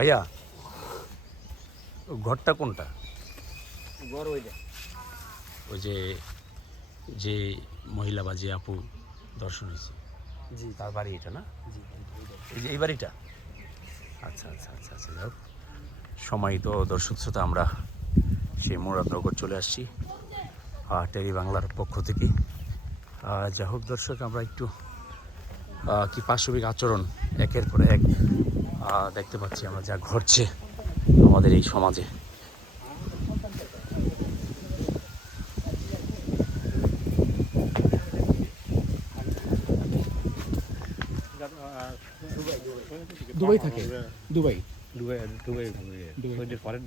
ভাইয়া ঘরটা কোনটা? বড় ওই যে। ওই যে যে মহিলা বা যে আপু দর্শন হয়েছে। জি। তার বাড়ি এটা না? জি এই যে এই বাড়িটা? আচ্ছা আচ্ছা আচ্ছা আচ্ছা যাই হোক। সম্মানিত দর্শক শ্রোতা আমরা সেই মুরাদনগর চলে আসছি টেলি বাংলার পক্ষ থেকে। যাই হোক দর্শক আমরা একটু কি পাশবিক আচরণ একের পর এক দেখতে পাচ্ছি আমরা যা ঘটছে আমাদের এই সমাজে। দুবাই থাকে? দুবাই? দুবাই দুবাই পরের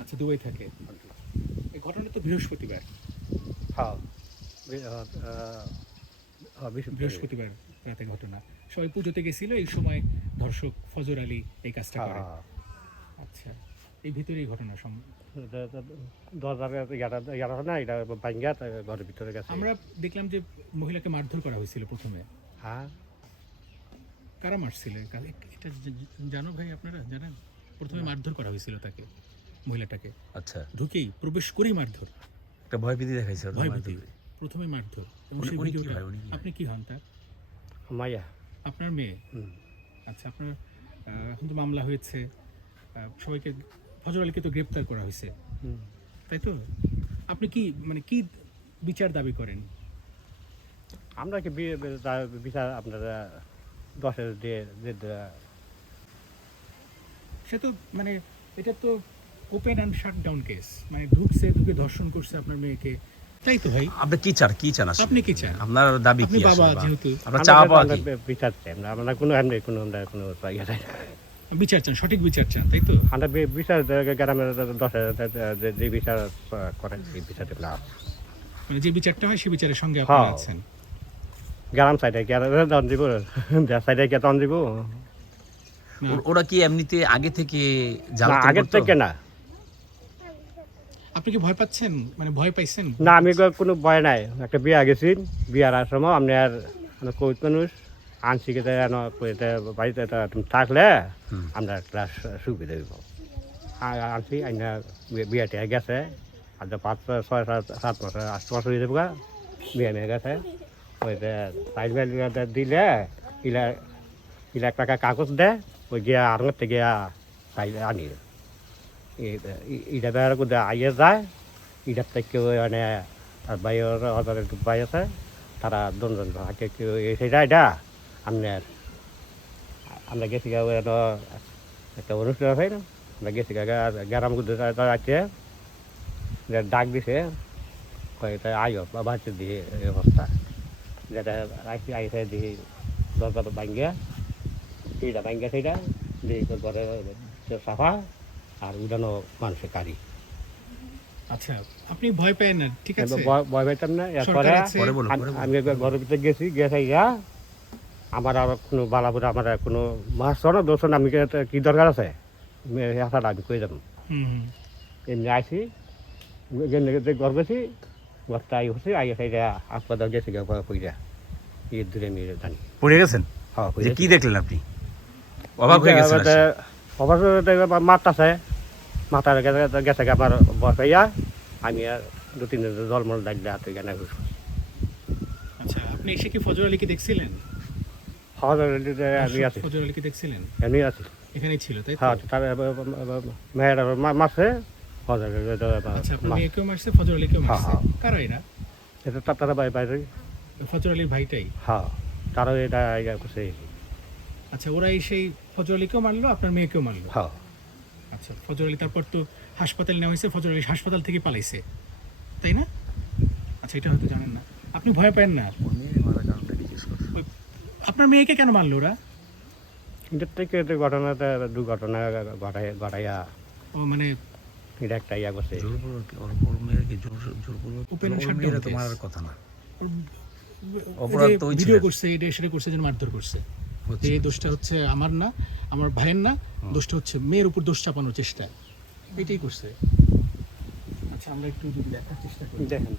আচ্ছা দুবাই থাকে। এই ঘটনা তো বৃহস্পতিবার। হ্যাঁ হ্যাঁ, বৃহস্পতিবার। বৃহস্পতিবার রাতে ঘটনা। সবাই পুজোতে গেছিল এই সময় ধর্ষক ফজর আলী এই কাজটা হ্যাঁ, করে। হ্যাঁ। আচ্ছা এই ভিতরেই ঘটনা দরজার ইয়াটা না এটা ভাঙ্গা ঘরের ভিতরে গেছে। আমরা দেখলাম যে মহিলাকে মারধর করা হয়েছিল প্রথমে। হ্যাঁ। কারা মারছিল? এটা জানো ভাই আপনারা? জানেন? প্রথমে মারধর করা হয়েছিল তাকে মহিলাটাকে। আচ্ছা। ঢুকেই প্রবেশ করেই মারধর। একটা ভয় ভীতি দেখাইছে ওর ভয় মাধ্যমে। প্রথমে মারধর। এবং সেই ভিডিওটা? আপনি কি হন তার? মাইয়া আপনার মেয়ে। আচ্ছা আপনার এখন তো মামলা হয়েছে। সবাইকে ফজর আলীকে তো গ্রেপ্তার করা হয়েছে। তাই তো? আপনি কি মানে কি বিচার দাবি করেন? আমরা কি বিচার আপনারা দশের দিয়ে সে তো মানে এটা তো open and shut down case মানে ঢুকছে ঢুকে ধর্ষণ করছে আপনার মেয়েকে। তাই তো ভাই? আপনি কি চান? কি চান আপনি কি চান? আপনার দাবি আপনি কি বাবা যেহেতু। আপনার কি? বিচার চাই। আমরা আমরা কোনো এমনি কোনো আমরা কোনো ইয়ে চাই। বিচার চান সঠিক বিচার চান তাই তো? আমরা বিচার গ্রামের দশে যে- যে বিচার করে সেই মানে যে বিচারটা হয় সে বিচারের সঙ্গে আপনারা হ্যাঁ। আছেন। গ্রাম সাইডে দন দিব। সাইডে কি দন দিব। ওরা কি এমনিতে আগে থেকে আগের থেকে না। আপনি কি ভয় পাচ্ছেন? মানে ভয় পাইছেন? না আমি কোনো ভয় নাই। একটা বিয়া গেছি বিয়ার আশ্রম আপনি আর কই মানুষ কইতে বাড়িতে থাকলে। আমরা ক্লাস সুবিধা দিব আনছি আইনা বি- বিয়াটা গেছে। আর পাঁচ ছয় সাত সাত মাস আট মাস হয়ে যাব বিয়া নিয়ে গেছে। ওইতে সাইড বাইল দিলে ইলা ইলা টাকা কাগজ দে ওই গিয়া থেকে গিয়া সাইড আনি ইটা বেড়া করে আইয়ে যায় ইটার থেকে মানে আর বাইর হাজার একটু বাই আছে তারা থাকে কেউ সেটা এটা আপনার আমরা গেছি একটা অনুষ্ঠান আছে না গেছি গ্রাম আছে ডাক দিছে কয়েকটা আইও হচ্ছে দিয়ে অবস্থা যেটা আইসি দিয়ে দরজা ভাঙ্গিয়া সেইটা ভাঙ্গিয়া সেইটা দিয়ে ঘরে সাফা আর উড়ানো মানুষের কারি আচ্ছা আপনি ভয় পায় না ঠিক আছে? ভয় না? এরপরে আছে। আমি- বলো। একবার ঘরের ভিতরে গেছি গেছে গিয়া আমার আর কোনো বালাপুরে আমার কোনো মাছ না দোষ না আমি কি দরকার আছে? আমি কই যাব এমনি আইসি গেলে যে ঘর গেছি ঘরটা আই হচ্ছে আই সাইডে হাসপাতাল গেছি গিয়া কইরা। এই দূরে মেয়ে জানি। পড়ে গেছেন? হ্যাঁ কি দেখলেন আপনি? অবাক হয়ে গেছেন আসলে। অবাক মারতাছে মাথার গেছে আমার বয়স হইয়া আমি আর দু তিন দিন জল মল ডাকলে হাতে গেলে আচ্ছা আপনি এসে কি ফজর আলীকে দেখছিলেন? আমি আছি। ফজর আলীকে দেখছিলেন? আমি আছি। এখানেই ছিল তাই হ্যাঁ তার মেয়ের মাসে আচ্ছা মেয়েকেও মারছে ফজর আলীকেও হ্যাঁ, মারছে? হ্যাঁ। কারা এরা এটা তারা বাই বাইরে ফজর আলীর ভাইটাই? হ্যাঁ তারাও এটা ইয়া করছে। আচ্ছা ওরা সেই ফজর আলীকেও মারলো আপনার মেয়েকেও মারলো? হ্যাঁ। আচ্ছা ফজর আলী তারপর তো হাসপাতালে নেওয়া হয়েছে ফজর আলী হাসপাতাল থেকে পালাইছে। তাই না? আচ্ছা এটা হয়তো জানেন না। আপনি ভয় পান না। আপনার মেয়েকে কেন মারলো ওরা? থেকে ঘটনাটা দুর্ঘটনা ঘটাই ঘটাইয়া। ও মানে এটা একটা ইয়া করছে। জোরপূর্বক কি- ওর- ওর মেয়েকে জোরপূর্বক- Open and ওর shut মেয়েরা down তো মারার কথা না। অপরাধ তো ভিডিও করছে এটা সেটা করছে যেন মারধর করছে। এই দোষটা হচ্ছে আমার না আমার ভাইয়ের না দোষটা হচ্ছে মেয়ের উপর দোষ চাপানোর চেষ্টা। এটাই করছে। আচ্ছা আমরা একটু যদি দেখার চেষ্টা করি। দেখেন।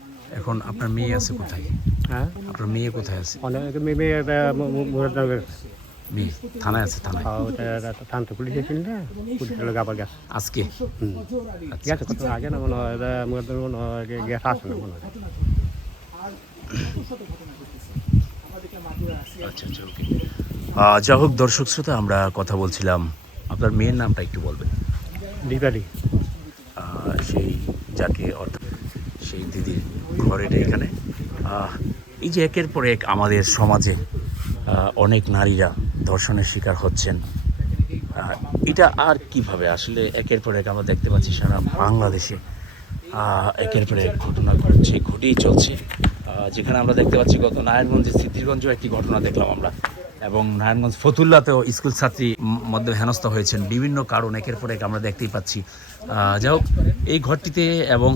মানে হয় এখন আপনার মেয়ে আছে কোথায়? হ্যাঁ? আপনার মেয়ে কোথায় আছে? অনেক মেয়ে মেয়ে থানায় আছে থানায়। থান্ত পুলিশ এসেছিল না? পুলিশের লোক আবার গেছে। আজকে? আচ্ছা গেছে কত আগে না মনে হয় মনে হয় গ্যাস আসে না মনে হয়। আচ্ছা আচ্ছা ওকে। যা হোক দর্শক শ্রোতা আমরা কথা বলছিলাম। আপনার মেয়ের নামটা একটু বলবেন। দীপালি। সেই যাকে অর্থাৎ সেই দিদির ঘরেটা এখানে। এই যে একের পর এক আমাদের সমাজে অনেক নারীরা ধর্ষণের শিকার হচ্ছেন। এটা আর কীভাবে? আসলে একের পর এক আমরা দেখতে পাচ্ছি সারা বাংলাদেশে একের পর এক ঘটনা ঘটছে ঘটেই চলছে। যেখানে আমরা দেখতে পাচ্ছি গত নারায়ণগঞ্জের সিদ্ধিরগঞ্জেও একটি ঘটনা দেখলাম আমরা। এবং নারায়ণগঞ্জ ফতুল্লাতেও স্কুল ছাত্রী মধ্যে হেনস্থা হয়েছেন। বিভিন্ন কারণ একের পর এক আমরা দেখতেই পাচ্ছি। যাই হোক, এই ঘরটিতে এবং